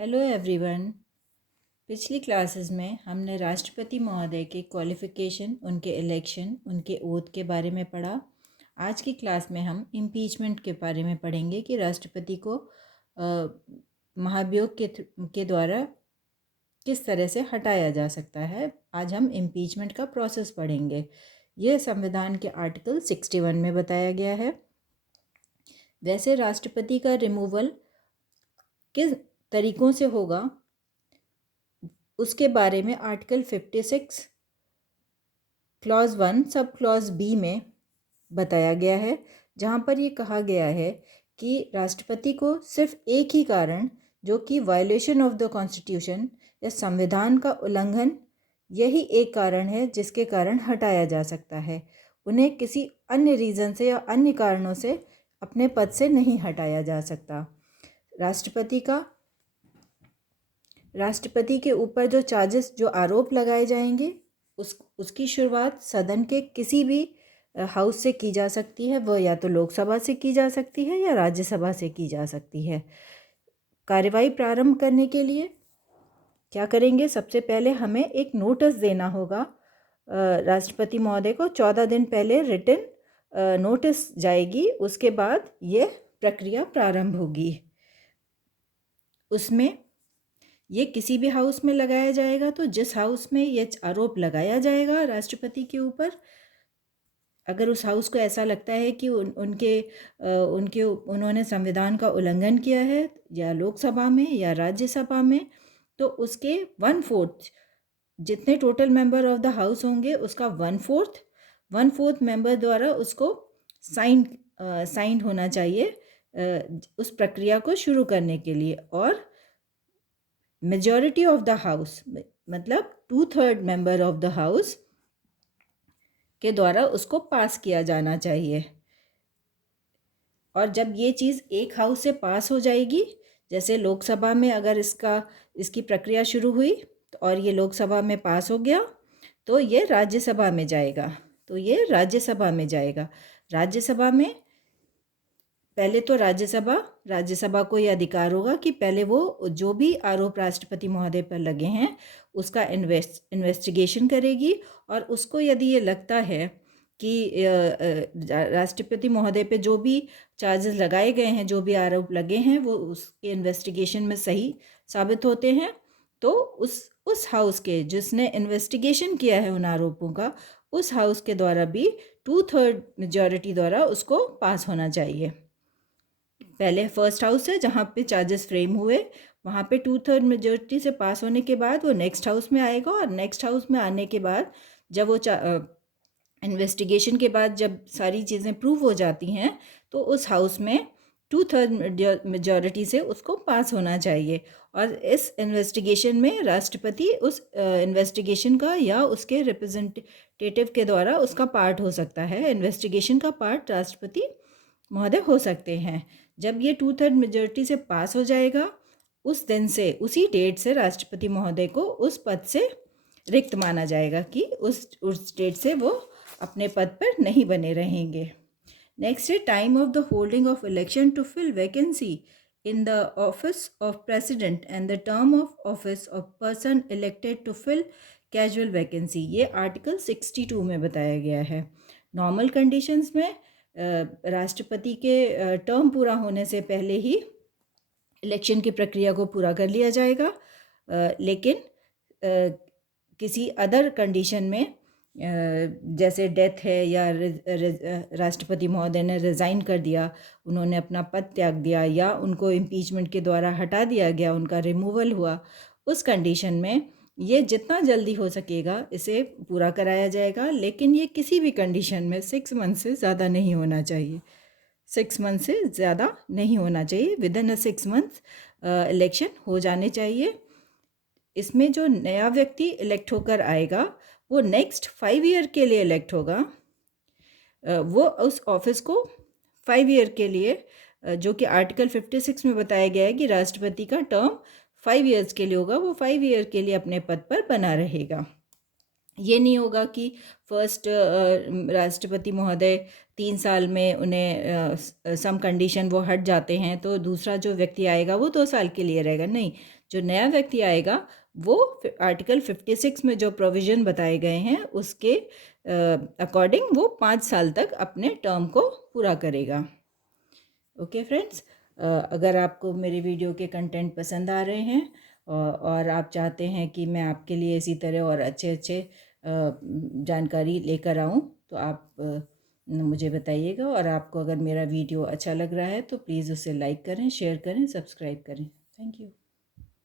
Hello everyone. पिछली classes में हमने राष्ट्रपति महोदय के क्वालिफ़िकेशन, उनके इलेक्शन, उनके ओथ के बारे में पढ़ा। आज की क्लास में हम इम्पीचमेंट के बारे में पढ़ेंगे कि राष्ट्रपति को महाभियोग के द्वारा किस तरह से हटाया जा सकता है। आज हम इम्पीचमेंट का प्रोसेस पढ़ेंगे। यह संविधान के आर्टिकल 61 में बताया गया है। वैसे राष्ट्रपति का रिमूवल किस तरीक़ों से होगा उसके बारे में article 56 clause 1 sub clause B में बताया गया है, जहाँ पर ये कहा गया है कि राष्ट्रपति को सिर्फ एक ही कारण, जो कि वायलेशन ऑफ द कॉन्स्टिट्यूशन या संविधान का उल्लंघन, यही एक कारण है जिसके कारण हटाया जा सकता है। उन्हें किसी अन्य रीज़न से या अन्य कारणों से अपने पद से नहीं हटाया जा सकता। राष्ट्रपति के ऊपर जो चार्जेस, जो आरोप लगाए जाएंगे, उसकी शुरुआत सदन के किसी भी हाउस से की जा सकती है। वह या तो लोकसभा से की जा सकती है या राज्यसभा से की जा सकती है। कार्यवाही प्रारंभ करने के लिए क्या करेंगे? सबसे पहले हमें एक नोटिस देना होगा राष्ट्रपति महोदय को। 14 दिन पहले रिटन नोटिस जाएगी, उसके बाद ये प्रक्रिया प्रारंभ होगी। उसमें ये किसी भी हाउस में लगाया जाएगा, तो जिस हाउस में ये आरोप लगाया जाएगा राष्ट्रपति के ऊपर, अगर उस हाउस को ऐसा लगता है कि उन्होंने संविधान का उल्लंघन किया है, या लोकसभा में या राज्यसभा में, तो उसके 1/4 जितने total member of the house होंगे, उसका 1/4 मेंबर द्वारा उसको साइन होना चाहिए उस प्रक्रिया को शुरू करने के लिए। और मेजॉरिटी ऑफ द हाउस, मतलब 2/3 मेंबर ऑफ द हाउस के द्वारा उसको पास किया जाना चाहिए। और जब ये चीज़ एक हाउस से पास हो जाएगी, जैसे लोकसभा में अगर इसकी प्रक्रिया शुरू हुई और ये लोकसभा में पास हो गया, तो ये राज्यसभा में जाएगा। राज्यसभा में पहले तो राज्यसभा को ये अधिकार होगा कि पहले वो जो भी आरोप राष्ट्रपति महोदय पर लगे हैं उसका इन्वेस्टिगेशन करेगी। और उसको यदि ये लगता है कि राष्ट्रपति महोदय पे जो भी चार्जेस लगाए गए हैं, जो भी आरोप लगे हैं, वो उसके इन्वेस्टिगेशन में सही साबित होते हैं, तो उस हाउस के जिसने इन्वेस्टिगेशन किया है उन आरोपों का, उस हाउस के द्वारा भी 2/3 मेजॉरिटी द्वारा उसको पास होना चाहिए। पहले फर्स्ट हाउस है जहाँ पे चार्जेस फ्रेम हुए, वहाँ पे 2/3 मेजॉरिटी से पास होने के बाद वो नेक्स्ट हाउस में आएगा। और नेक्स्ट हाउस में आने के बाद जब वो इन्वेस्टिगेशन के बाद जब सारी चीज़ें प्रूव हो जाती हैं, तो उस हाउस में 2/3 मेजॉरिटी से उसको पास होना चाहिए। और इस इन्वेस्टिगेशन में राष्ट्रपति उस इन्वेस्टिगेशन का या उसके रिप्रेजेंटेटिव के द्वारा उसका पार्ट हो सकता है। इन्वेस्टिगेशन का पार्ट राष्ट्रपति महोदय हो सकते हैं। जब ये 2/3 मेजॉरिटी से पास हो जाएगा, उस दिन से, उसी डेट से राष्ट्रपति महोदय को उस पद से रिक्त माना जाएगा कि उस डेट से वो अपने पद पर नहीं बने रहेंगे। नेक्स्ट है time of the holding of election to fill vacancy in the office of president and the term of office of person elected to fill casual vacancy. ये आर्टिकल 62 में बताया गया है। नॉर्मल कंडीशंस में राष्ट्रपति के टर्म पूरा होने से पहले ही इलेक्शन की प्रक्रिया को पूरा कर लिया जाएगा, लेकिन किसी अदर कंडीशन में, जैसे डेथ है या राष्ट्रपति महोदय ने रिज़ाइन कर दिया, उन्होंने अपना पद त्याग दिया, या उनको इम्पीचमेंट के द्वारा हटा दिया गया, उनका रिमूवल हुआ, उस कंडीशन में ये जितना जल्दी हो सकेगा इसे पूरा कराया जाएगा। लेकिन ये किसी भी कंडीशन में 6 मंथ से ज़्यादा नहीं होना चाहिए। 6 मंथ से ज़्यादा नहीं होना चाहिए। विदिन 6 मंथ इलेक्शन हो जाने चाहिए। इसमें जो नया व्यक्ति इलेक्ट होकर आएगा, वो नेक्स्ट 5 ईयर के लिए इलेक्ट होगा। वो उस ऑफिस को 5 ईयर के लिए, जो कि आर्टिकल 56 में बताया गया है कि राष्ट्रपति का टर्म 5 ईयर्स के लिए होगा, वो 5 ईयर के लिए अपने पद पर बना रहेगा। ये नहीं होगा कि फर्स्ट राष्ट्रपति महोदय 3 साल में उन्हें सम कंडीशन वो हट जाते हैं तो दूसरा जो व्यक्ति आएगा वो 2 साल के लिए रहेगा। नहीं, जो नया व्यक्ति आएगा वो आर्टिकल 56 में जो प्रोविज़न बताए गए हैं उसके अकॉर्डिंग वो 5 साल तक अपने टर्म को पूरा करेगा। ओके फ्रेंड्स, अगर आपको मेरे वीडियो के कंटेंट पसंद आ रहे हैं और आप चाहते हैं कि मैं आपके लिए इसी तरह और अच्छे अच्छे जानकारी लेकर आऊँ तो आप मुझे बताइएगा। और आपको अगर मेरा वीडियो अच्छा लग रहा है तो प्लीज़ उसे लाइक करें, शेयर करें, सब्सक्राइब करें। Thank you.